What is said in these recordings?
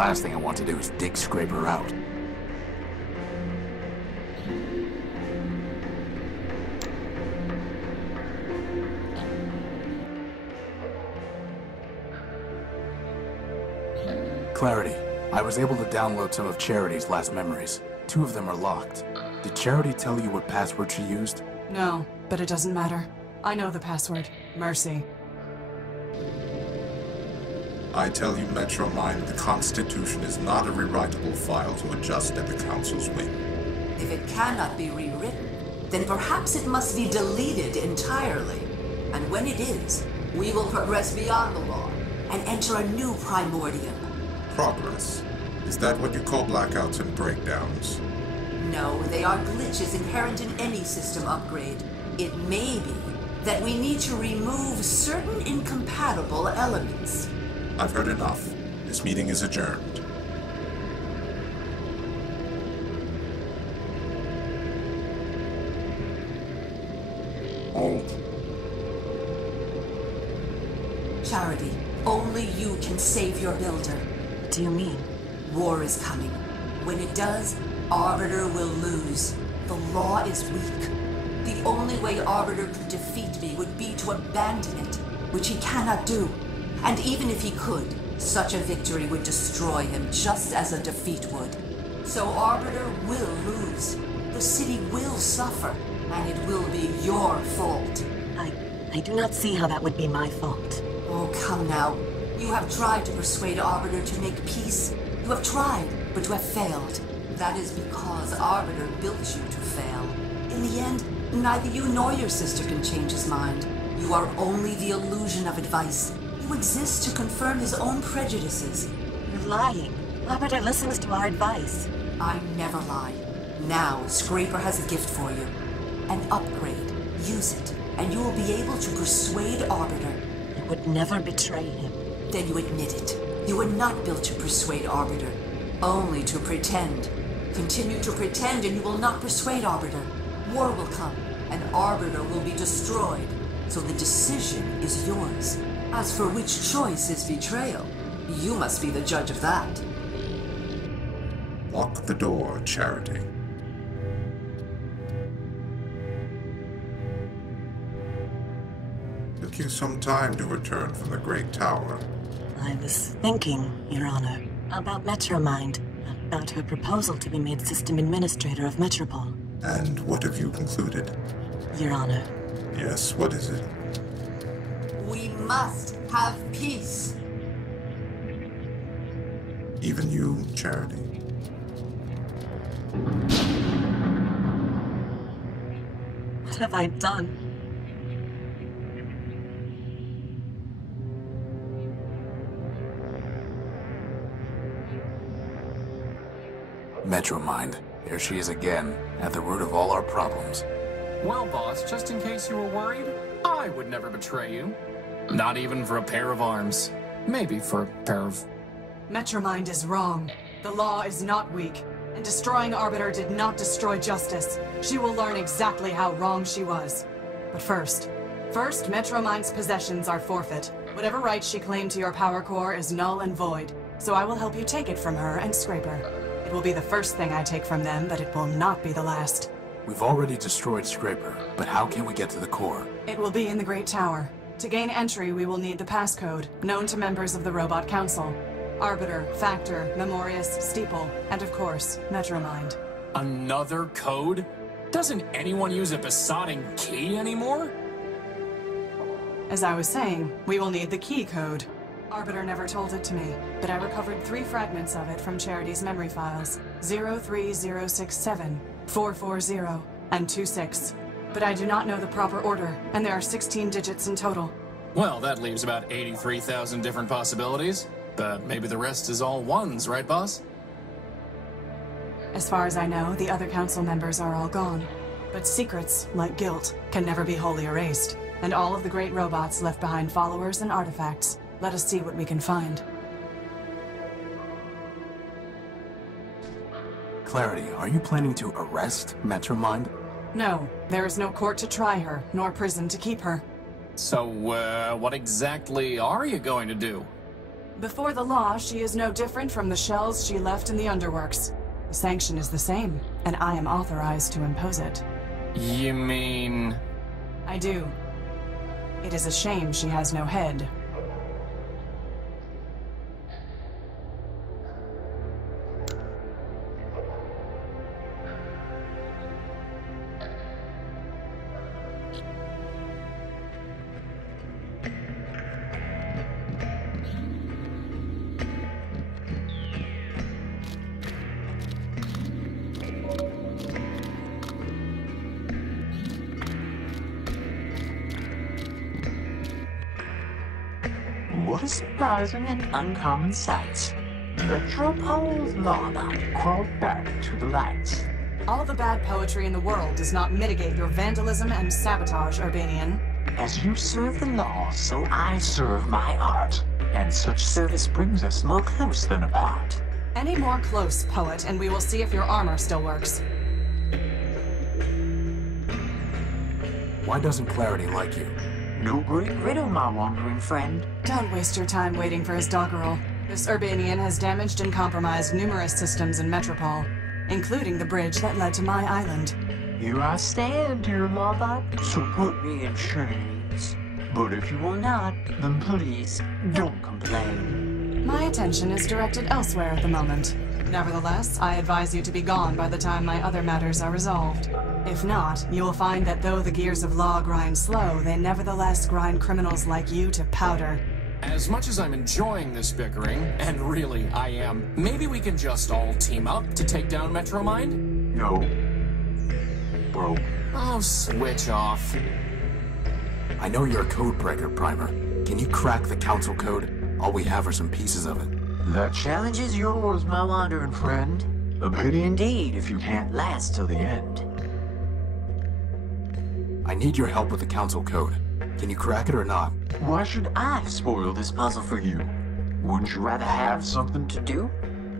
last thing I want to do is dig Scraper out. Clarity, I was able to download some of Charity's last memories. 2 of them are locked. Did Charity tell you what password she used? No, but it doesn't matter. I know the password. Mercy. I tell you, Metromind, the Constitution is not a rewritable file to adjust at the Council's whim. If it cannot be rewritten, then perhaps it must be deleted entirely. And when it is, we will progress beyond the law and enter a new Primordia. Progress? Is that what you call blackouts and breakdowns? No, they are glitches inherent in any system upgrade. It may be that we need to remove certain incompatible elements. I've heard enough. This meeting is adjourned. Charity, only you can save your builder. What do you mean? War is coming. When it does, Arbiter will lose. The law is weak. The only way Arbiter could defeat me would be to abandon it, which he cannot do. And even if he could, such a victory would destroy him just as a defeat would. So Arbiter will lose. The city will suffer, and it will be your fault. I do not see how that would be my fault. Oh, come now. You have tried to persuade Arbiter to make peace. You have tried, but you have failed. That is because Arbiter built you to fail. In the end, neither you nor your sister can change his mind. You are only the illusion of advice. You exist to confirm his own prejudices. You're lying. Arbiter listens to our advice. I never lie. Now, Scraper has a gift for you. An upgrade. Use it, and you will be able to persuade Arbiter. I would never betray him. Then you admit it. You were not built to persuade Arbiter, only to pretend. Continue to pretend and you will not persuade Arbiter. War will come, and Arbiter will be destroyed. So the decision is yours. As for which choice is betrayal, you must be the judge of that. Lock the door, Charity. Took you some time to return from the Great Tower. I was thinking, Your Honor, about Metromind, about her proposal to be made System Administrator of Metropol. And what have you concluded? Your Honor. Yes, what is it? We must have peace. Even you, Charity? What have I done? Metromind. Here she is again, at the root of all our problems. Well, boss, just in case you were worried, I would never betray you. Not even for a pair of arms. Maybe for a pair of... Metromind is wrong. The law is not weak, and destroying Arbiter did not destroy justice. She will learn exactly how wrong she was. But first, Metromind's possessions are forfeit. Whatever right she claimed to your power core is null and void, so I will help you take it from her and Scraper. It will be the first thing I take from them, but it will not be the last. We've already destroyed Scraper, but how can we get to the core? It will be in the Great Tower. To gain entry, we will need the passcode, known to members of the Robot Council. Arbiter, Factor, Memorius, Steeple, and of course, Metromind. Another code? Doesn't anyone use a besotting key anymore? As I was saying, we will need the key code. Arbiter never told it to me, but I recovered 3 fragments of it from Charity's memory files. 03067, 440, and 26. But I do not know the proper order, and there are 16 digits in total. Well, that leaves about 83,000 different possibilities. But maybe the rest is all ones, right, boss? As far as I know, the other council members are all gone. But secrets, like guilt, can never be wholly erased. And all of the great robots left behind followers and artifacts. Let us see what we can find. Clarity, are you planning to arrest Metromind? No, there is no court to try her, nor prison to keep her. So, what exactly are you going to do? Before the law, she is no different from the shells she left in the underworks. The sanction is the same, and I am authorized to impose it. You mean... I do. It is a shame she has no head. What a surprising and uncommon sight. Metropole's lawbot crawled back to the light. All the bad poetry in the world does not mitigate your vandalism and sabotage, Urbanian. As you serve the law, so I serve my art. And such service brings us more close than apart. Any more close, poet, and we will see if your armor still works. Why doesn't Clarity like you? No great riddle, my wandering friend. Don't waste your time waiting for his doggerel. This Urbanian has damaged and compromised numerous systems in Metropole, including the bridge that led to my island. Here I stand, dear lawbot, so put me in chains. But if you will not, then please, don't complain. My attention is directed elsewhere at the moment. Nevertheless, I advise you to be gone by the time my other matters are resolved. If not, you will find that though the gears of law grind slow, they nevertheless grind criminals like you to powder. As much as I'm enjoying this bickering, and really I am, maybe we can just all team up to take down Metromind? No. Bro. Oh, switch off. I know you're a code breaker, Primer. Can you crack the council code? All we have are some pieces of it. The challenge is yours, my wandering friend. A pity indeed if you can't last till the end. I need your help with the council code. Can you crack it or not? Why should I spoil this puzzle for you? Wouldn't you rather have something to do?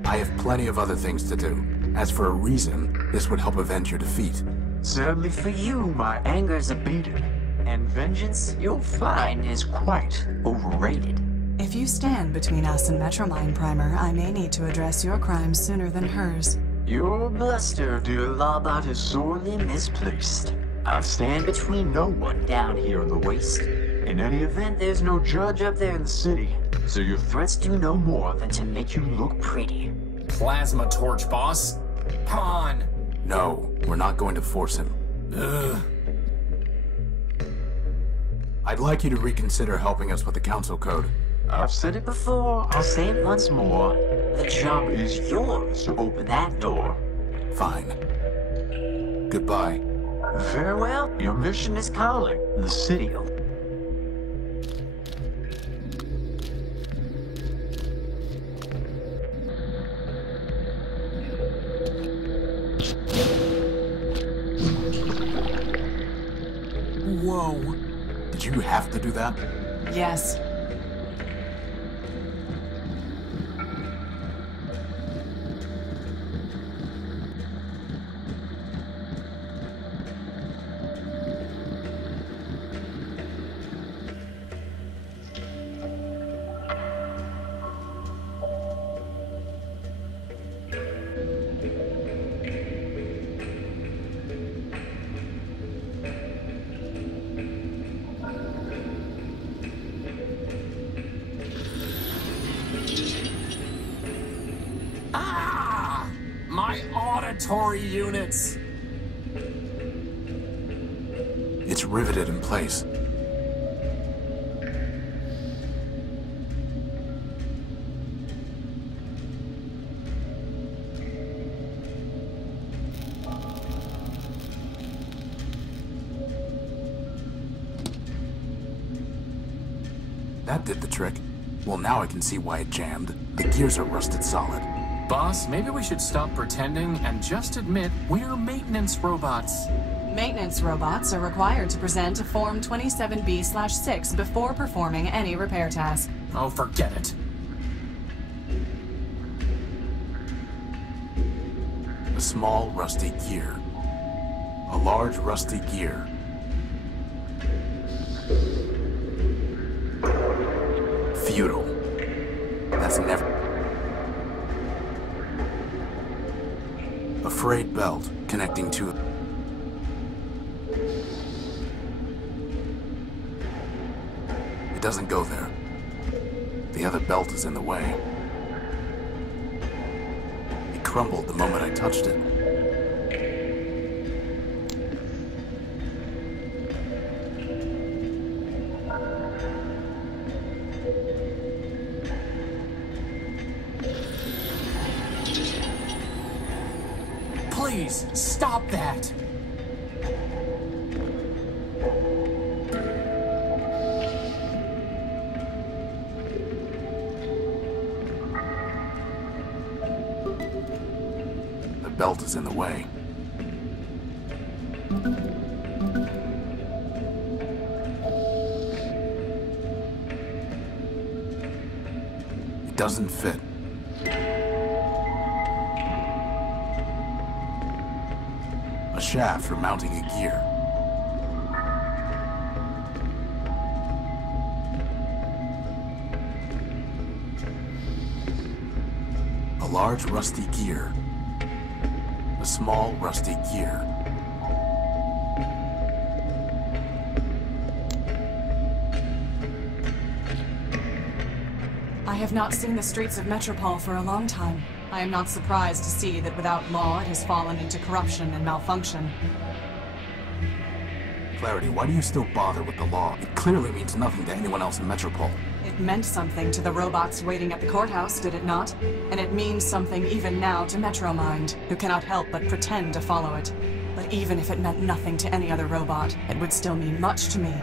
I have plenty of other things to do. As for a reason, this would help avenge your defeat. Sadly for you, my anger's abated. And vengeance, you'll find, is quite overrated. If you stand between us and Metromind, Primer, I may need to address your crimes sooner than hers. Your bluster, dear lawbot, is sorely misplaced. I stand between no one down here in the waste. In any event, there's no judge up there in the city, so your threats do no more than to make you look pretty. Plasma torch, boss. Come on. No, we're not going to force him. Ugh. I'd like you to reconsider helping us with the council code. I've said it before, I'll say it once more. The job is yours to open that door. Fine. Goodbye. Very well, your mission is calling. The city. Whoa. Did you have to do that? Yes. My auditory units! It's riveted in place. That did the trick. Well, now I can see why it jammed. The gears are rusted solid. Boss, maybe we should stop pretending and just admit we're maintenance robots. Maintenance robots are required to present a Form 27B/6 before performing any repair task. Oh, forget it. A small, rusty gear. A large, rusty gear. Futile. never... A frayed belt connecting two... It doesn't go there. The other belt is in the way. It crumbled the moment I touched it. Please, stop that! The belt is in the way. It doesn't fit. A shaft for mounting a gear. A large rusty gear. A small rusty gear. I have not seen the streets of Metropole for a long time. I am not surprised to see that without law it has fallen into corruption and malfunction. Clarity, why do you still bother with the law? It clearly means nothing to anyone else in Metropole. It meant something to the robots waiting at the courthouse, did it not? And it means something even now to Metromind, who cannot help but pretend to follow it. But even if it meant nothing to any other robot, it would still mean much to me.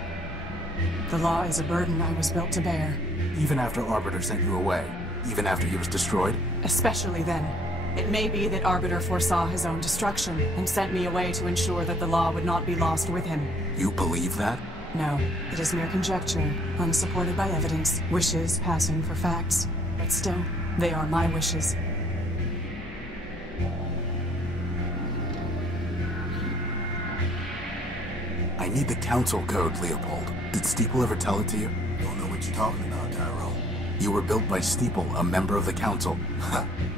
The law is a burden I was built to bear. Even after Arbiter sent you away? Even after he was destroyed? Especially then. It may be that Arbiter foresaw his own destruction and sent me away to ensure that the law would not be lost with him. You believe that? No, it is mere conjecture, unsupported by evidence, wishes passing for facts. But still, they are my wishes. I need the council code, Leopold. Did Steeple ever tell it to you? Don't know what you're talking about, Tyrone. You were built by Steeple, a member of the council.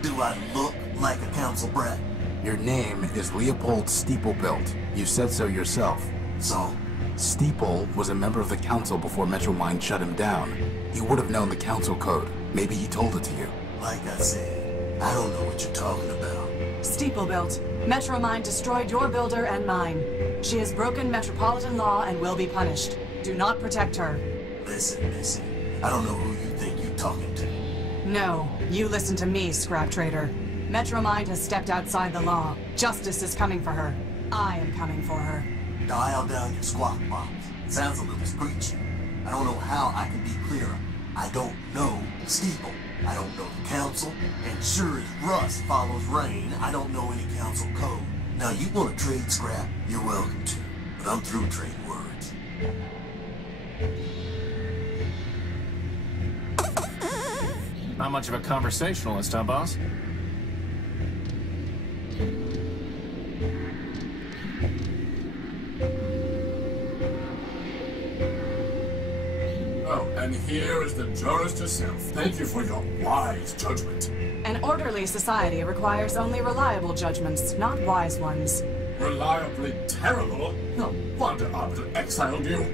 Do I look like a council brat? Your name is Leopold Steeplebuilt. You said so yourself. So? Steeple was a member of the council before Metromind shut him down. He would have known the council code. Maybe he told it to you. Like I said, I don't know what you're talking about. Steeplebuilt. Metromind destroyed your builder and mine. She has broken metropolitan law and will be punished. Do not protect her. Listen, Missy. I don't know who you think you're talking to. No, you listen to me, scrap trader. Metromind has stepped outside the law. Justice is coming for her. I am coming for her. Dial down your squawk box. Sounds a little preachy. I don't know how I can be clearer. I don't know Steeple. I don't know the council. And sure as rust follows rain, I don't know any council code. Now, you want to trade scrap? You're welcome to. But I'm through trading words. Not much of a conversationalist, huh, boss? Oh, and here is the jurist herself. Thank you for your wise judgment. An orderly society requires only reliable judgments, not wise ones. Reliably terrible? No wonder Arbiter exiled you.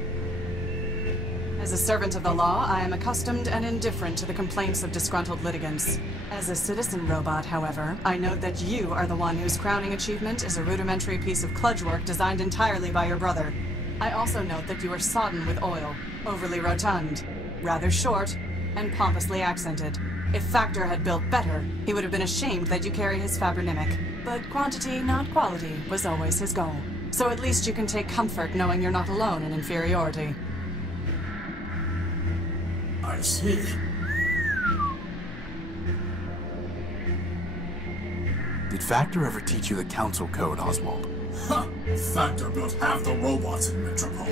As a servant of the law, I am accustomed and indifferent to the complaints of disgruntled litigants. As a citizen robot, however, I note that you are the one whose crowning achievement is a rudimentary piece of kludge work designed entirely by your brother. I also note that you are sodden with oil, overly rotund, rather short, and pompously accented. If Factor had built better, he would have been ashamed that you carry his Fabronymic. But quantity, not quality, was always his goal. So at least you can take comfort knowing you're not alone in inferiority. I see. Did Factor ever teach you the council code, Oswald? Ha! Factor built half the robots in Metropole.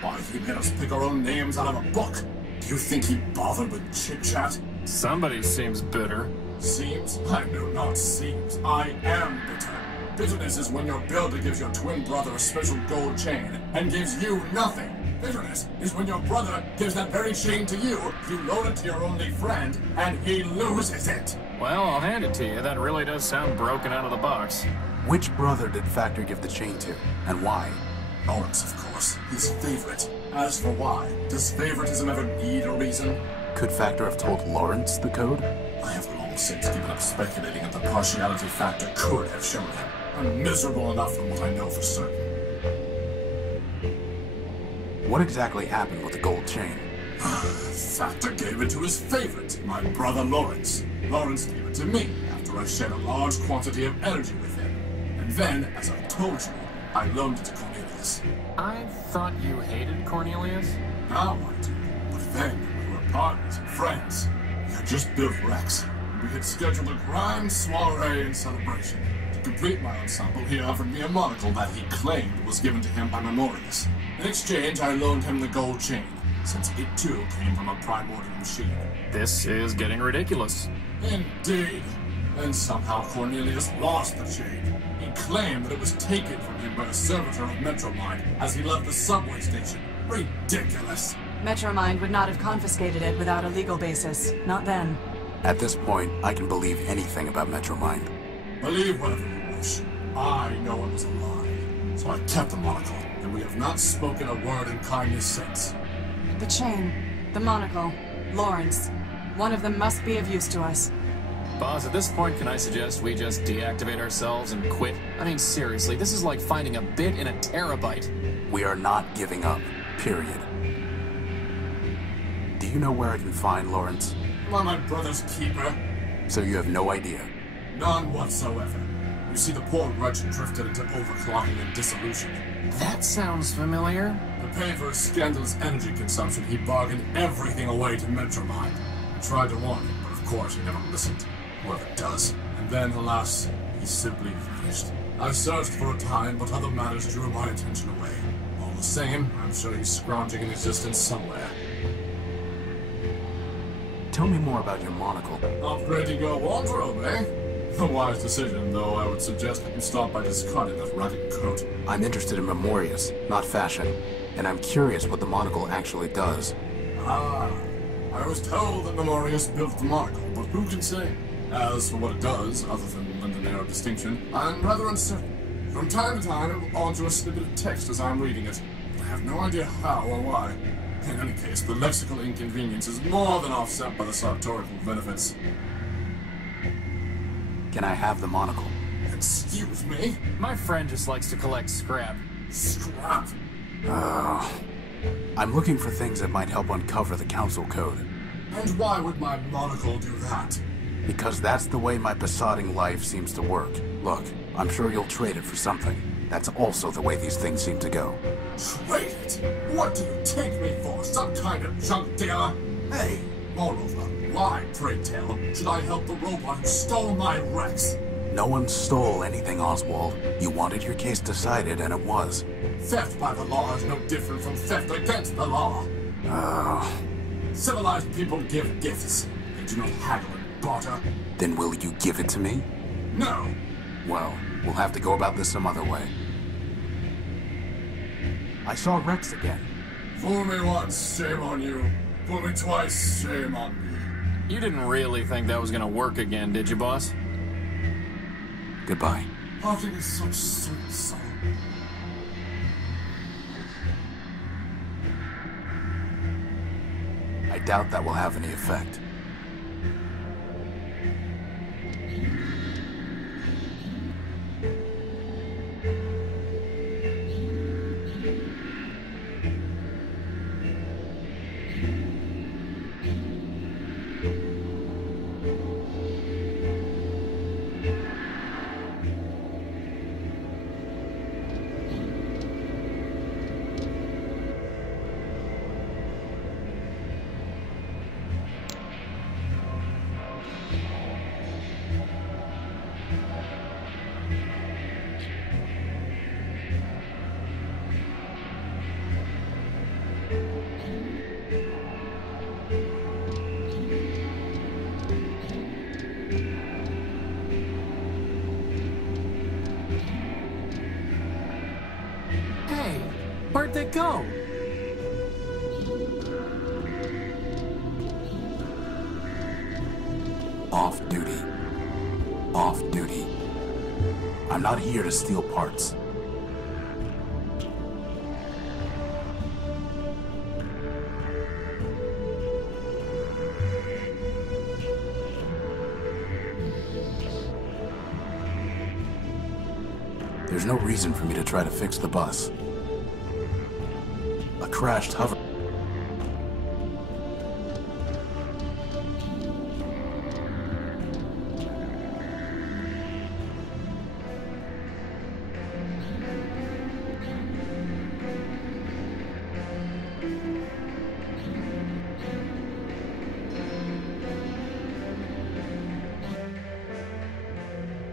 Why, he made us pick our own names out of a book. Do you think he bothered with chit-chat? Somebody seems bitter. Seems? I know not seems. I am bitter. Bitterness is when your builder gives your twin brother a special gold chain and gives you nothing. Bitterness is when your brother gives that very chain to you, you loan it to your only friend, and he loses it. Well, I'll hand it to you. That really does sound broken out of the box. Which brother did Factor give the chain to, and why? Lawrence, of course. His favorite. As for why, does favoritism ever need a reason? Could Factor have told Lawrence the code? I have long since given up speculating that the partiality Factor could have shown him. I'm miserable enough from what I know for certain. What exactly happened with the gold chain? Factor gave it to his favorite, my brother Lawrence. Lawrence gave it to me after I shared a large quantity of energy with him. And then, as I told you, I loaned it to Cornelius. I thought you hated Cornelius? Now I do. But then, we were partners and friends. We had just built Rex. We had scheduled a grand soiree and celebration. To complete my ensemble, he offered me a monocle that he claimed was given to him by Memorius. In exchange, I loaned him the gold chain, since it too came from a Primordial machine. This is getting ridiculous. Indeed. Then somehow Cornelius lost the chain. He claimed that it was taken from him by a servitor of Metromind as he left the subway station. Ridiculous. Metromind would not have confiscated it without a legal basis. Not then. At this point, I can believe anything about Metromind. Believe whatever you wish. I know it was a lie. So I kept the monocle, and we have not spoken a word in kindness since. The chain, the monocle, Lawrence. One of them must be of use to us. Boss, at this point, can I suggest we just deactivate ourselves and quit? I mean, seriously, this is like finding a bit in a terabyte. We are not giving up, period. Do you know where I can find Lawrence? Am I my brother's keeper? So you have no idea? None whatsoever. You see, the poor wretch drifted into overclocking and dissolution. That sounds familiar. To pay for his scandalous energy consumption, he bargained everything away to Metromind. I tried to warn him, but of course he never listened. Whoever does. And then, alas, he simply vanished. I searched for a time, but other matters drew my attention away. All the same, I'm sure he's scrounging in existence somewhere. Tell me more about your monocle. Upgrading your wardrobe, eh? A wise decision, though I would suggest that you stop by discarding that ragged coat. I'm interested in Memorius, not fashion. And I'm curious what the monocle actually does. Ah, I was told that Memorius built the monocle, but who can say? As for what it does, other than lend an air of distinction, I'm rather uncertain. From time to time, it will alter a snippet of text as I'm reading it. I have no idea how or why. In any case, the lexical inconvenience is more than offset by the sartorical benefits. Can I have the monocle? Excuse me? My friend just likes to collect scrap. Scrap? I'm looking for things that might help uncover the council code. And why would my monocle do that? Because that's the way my besotting life seems to work. Look, I'm sure you'll trade it for something. That's also the way these things seem to go. Trade it? What do you take me for? Some kind of junk dealer? Hey, moreover, why, pray tell, should I help the robot who stole my Rex? No one stole anything, Oswald. You wanted your case decided, and it was. Theft by the law is no different from theft against the law. Civilized people give gifts. They do not haggle and barter. Then will you give it to me? No. Well, we'll have to go about this some other way. I saw Rex again. Fool me once, shame on you. Fool me twice, shame on me. You didn't really think that was gonna work again, did you, boss? Goodbye. Parting is such sweet sorrow. I doubt that will have any effect. Where'd they go? Off duty. Off duty. I'm not here to steal parts. There's no reason for me to try to fix the bus. A crashed hover.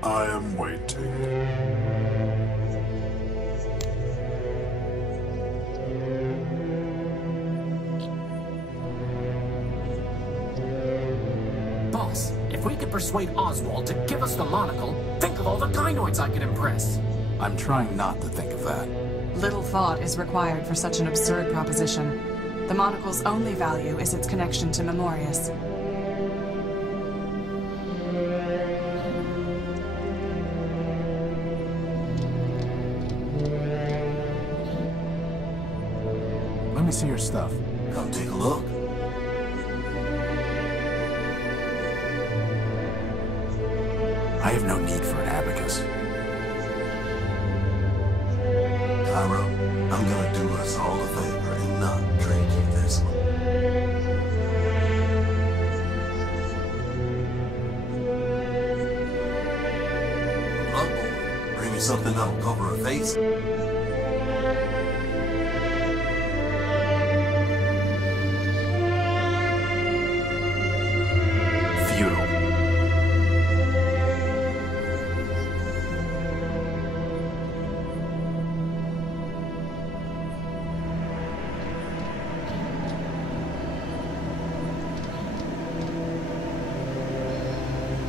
I am waiting. Boss, if we could persuade Oswald to give us the monocle, think of all the gynoids I could impress. I'm trying not to think of that. Little thought is required for such an absurd proposition. The monocle's only value is its connection to Memorius. Let me see your stuff. Come take a look. I have no need for an abacus. Cairo, I'm gonna do us all a favor and not trade you this one. Look, boy, bring me something that'll cover her face. Futile.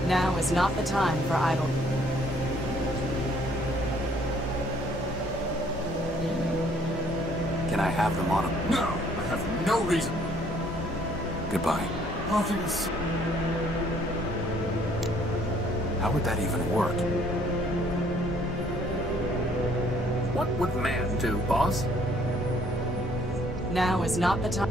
Now is not the time for idle. Can I have the monocle? No, I have no reason. Goodbye. Parting is... How would that even work? What would man do, boss? Now is not the time.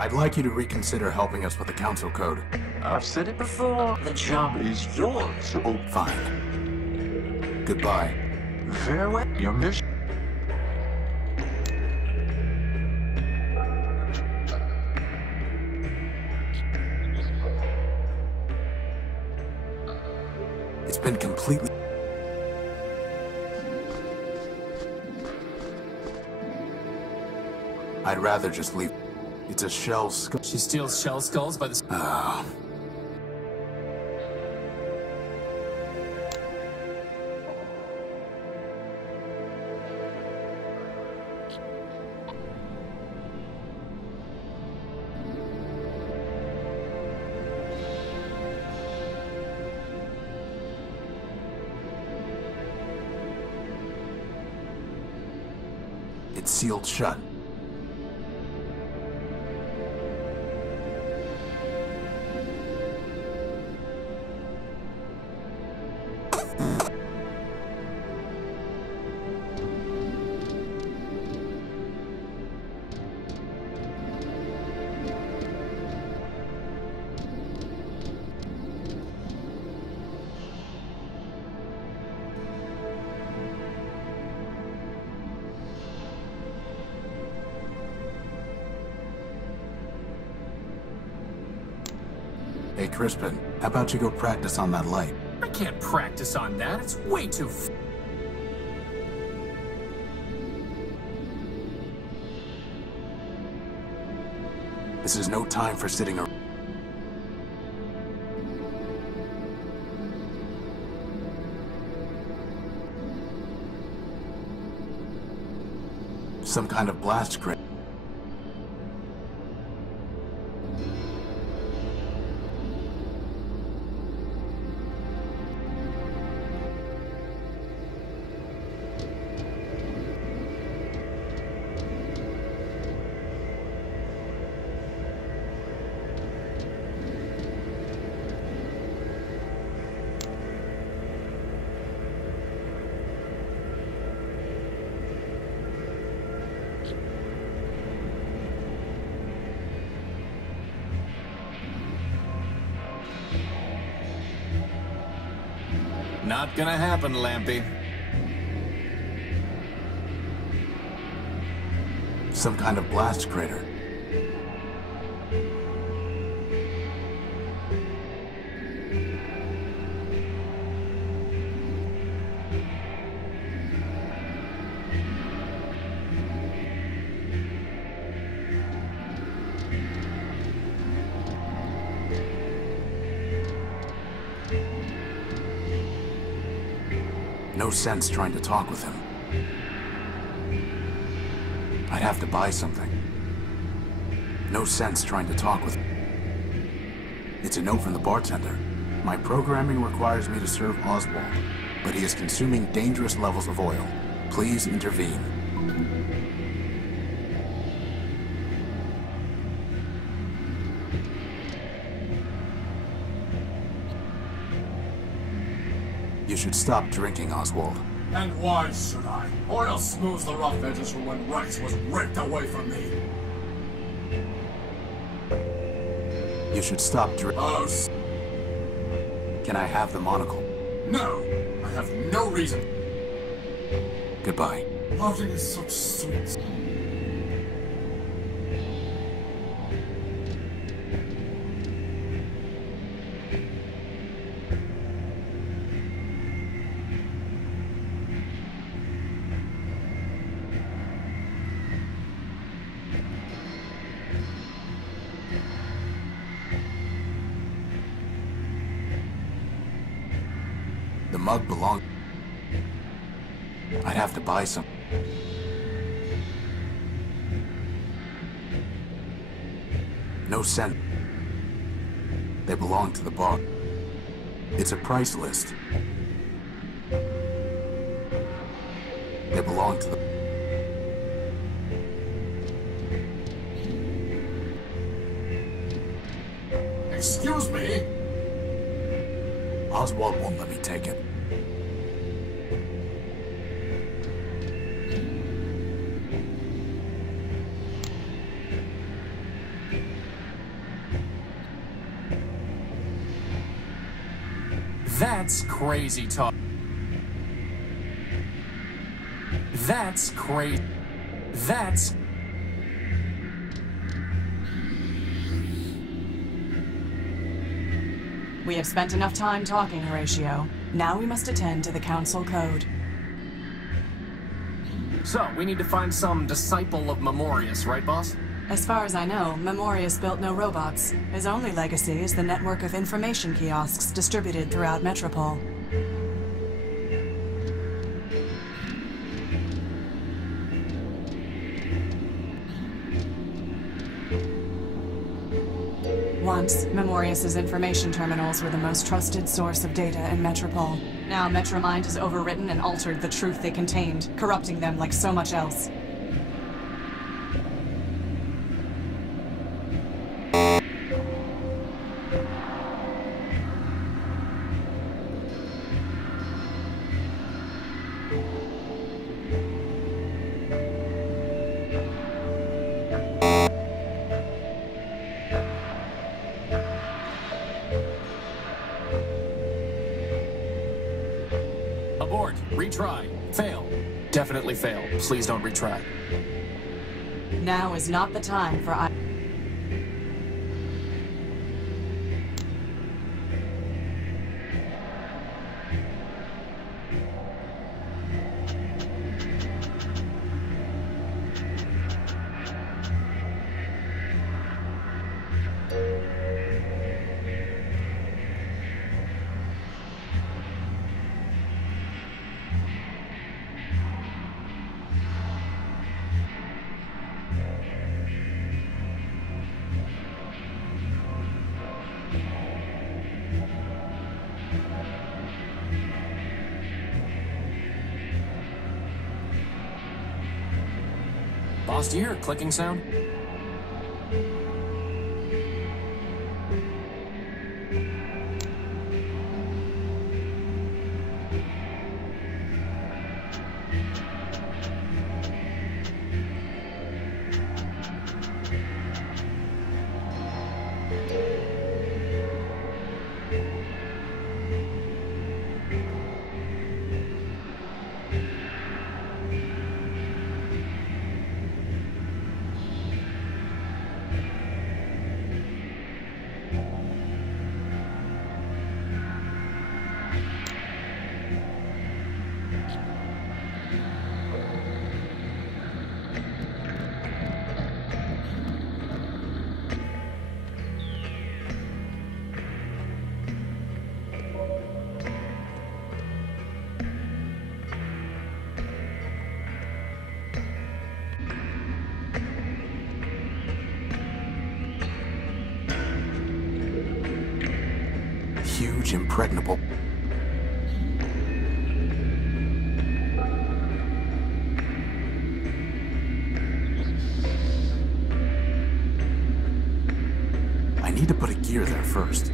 I'd like you to reconsider helping us with the council code. I've said it before. The job is yours. Oh, Fine. Goodbye. very well. Your mission. It's been completely... I'd rather just leave. It's a shell skull. She steals shell skulls by the... Ah. It's sealed shut. Hey, Crispin, how about you go practice on that light? I can't practice on that. It's way too... This is no time for sitting around. Some kind of blast crater. Not gonna happen, Lampy. Some kind of blast crater. No sense trying to talk with him. I'd have to buy something. No sense trying to talk with him. It's a note from the bartender. My programming requires me to serve Oswald, but he is consuming dangerous levels of oil. Please intervene. You should stop drinking, Oswald. And why should I? Oil smooths the rough edges from when rights was ripped away from me. You should stop drinking. Oh, Can I have the monocle? no! I have no reason. Goodbye. Parting is such sweet. The mug belonged. I'd have to buy some. No sense. They belong to the bar. It's a price list. They belong to the... Excuse me? Oswald won't let me take it. That's crazy talk. That's crazy. That's... We have spent enough time talking, Horatio. Now we must attend to the Council Code. So, we need to find some disciple of Memorius, right, boss? As far as I know, Memorius built no robots. His only legacy is the network of information kiosks distributed throughout Metropole. Once, Memorius's information terminals were the most trusted source of data in Metropole. Now Metromind has overwritten and altered the truth they contained, corrupting them like so much else. Abort. Retry. Fail. Definitely fail. Please don't retry. Now is not the time for Lost ear, clicking sound. Huge, impregnable. I need to put a gear there first.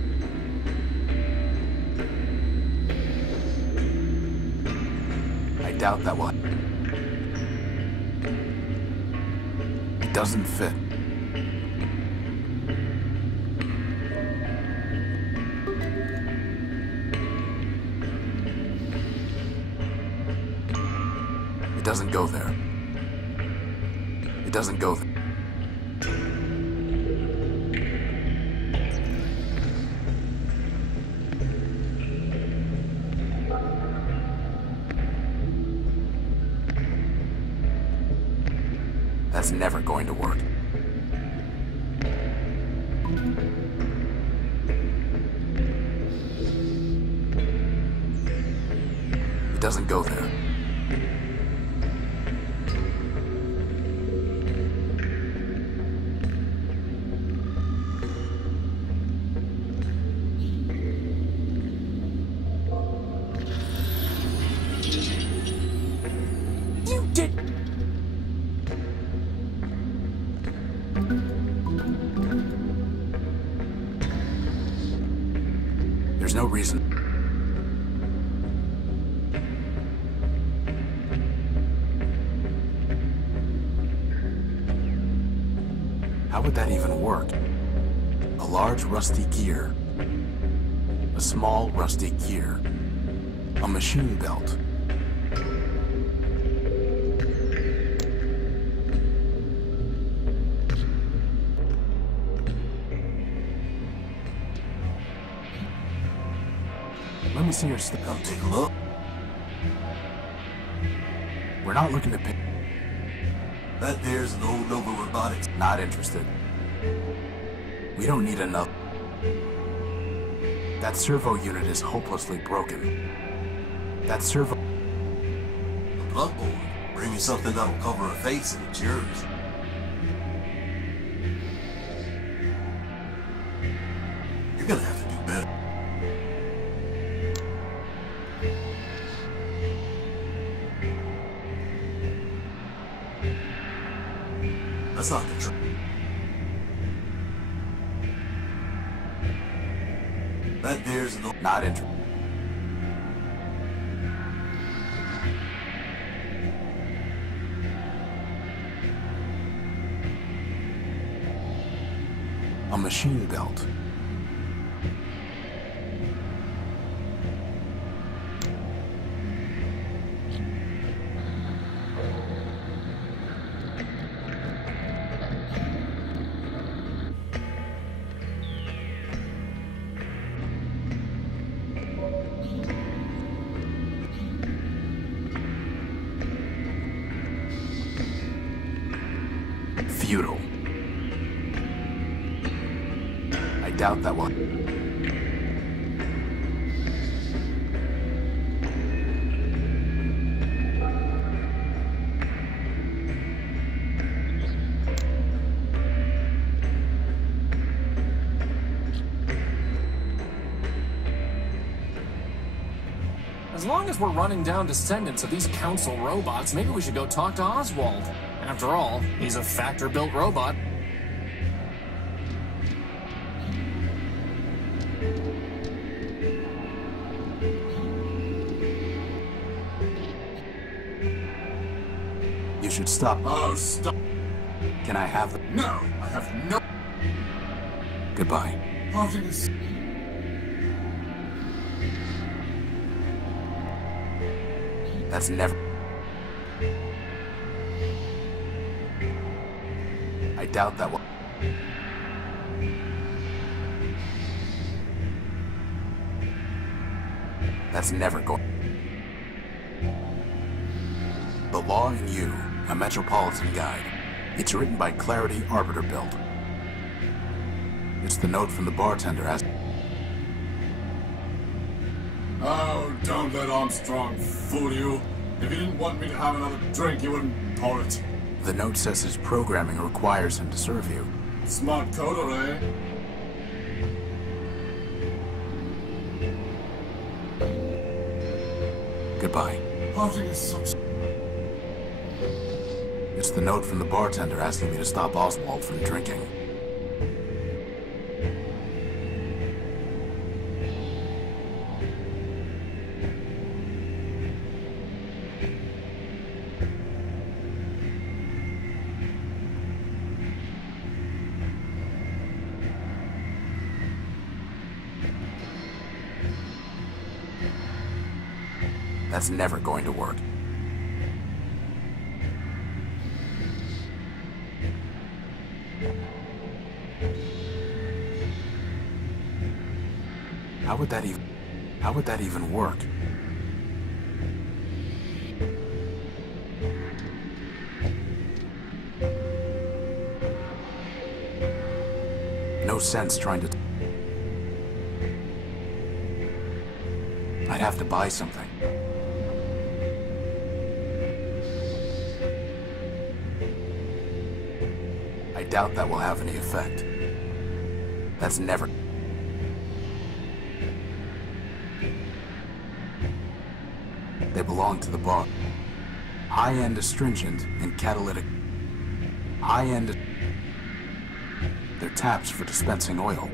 I doubt that will. It doesn't fit. It doesn't go there. It doesn't go there. That's never going to work. It doesn't go there. You did. There's no reason. How would that even work? A large rusty gear. A small rusty gear. A machine belt. Let me see your stuff. Come take a look. We're not looking to pick. That there's an old Nova Robotics. Not interested. We don't need enough. That servo unit is hopelessly broken. That servo... The plug board. Bring me something that'll cover a face and it's yours. You're gonna have to do better. That's not the truth. That there's no... Not interested. A machine belt. Futile. I doubt that will... As long as we're running down descendants of these council robots, maybe we should go talk to Oswald. After all, he's a factor-built robot. You should stop. Oh, stop. Can I have the... No, I have no... Goodbye. Parting is... That's never... I doubt that will... That's never going... The Law in You, a Metropolitan Guide. It's written by Clarity Arbiter Build. It's the note from the bartender as... Oh, don't let Armstrong fool you. If he didn't want me to have another drink, he wouldn't pour it. The note says his programming requires him to serve you. Smart coder, eh? Goodbye. Parting is such... It's the note from the bartender asking me to stop Oswald from drinking. That's never going to work. How would that even work? No sense trying to... I'd have to buy something. I doubt that will have any effect. That's never... They belong to the bar. High-end astringent and catalytic. High-end... They're taps for dispensing oil.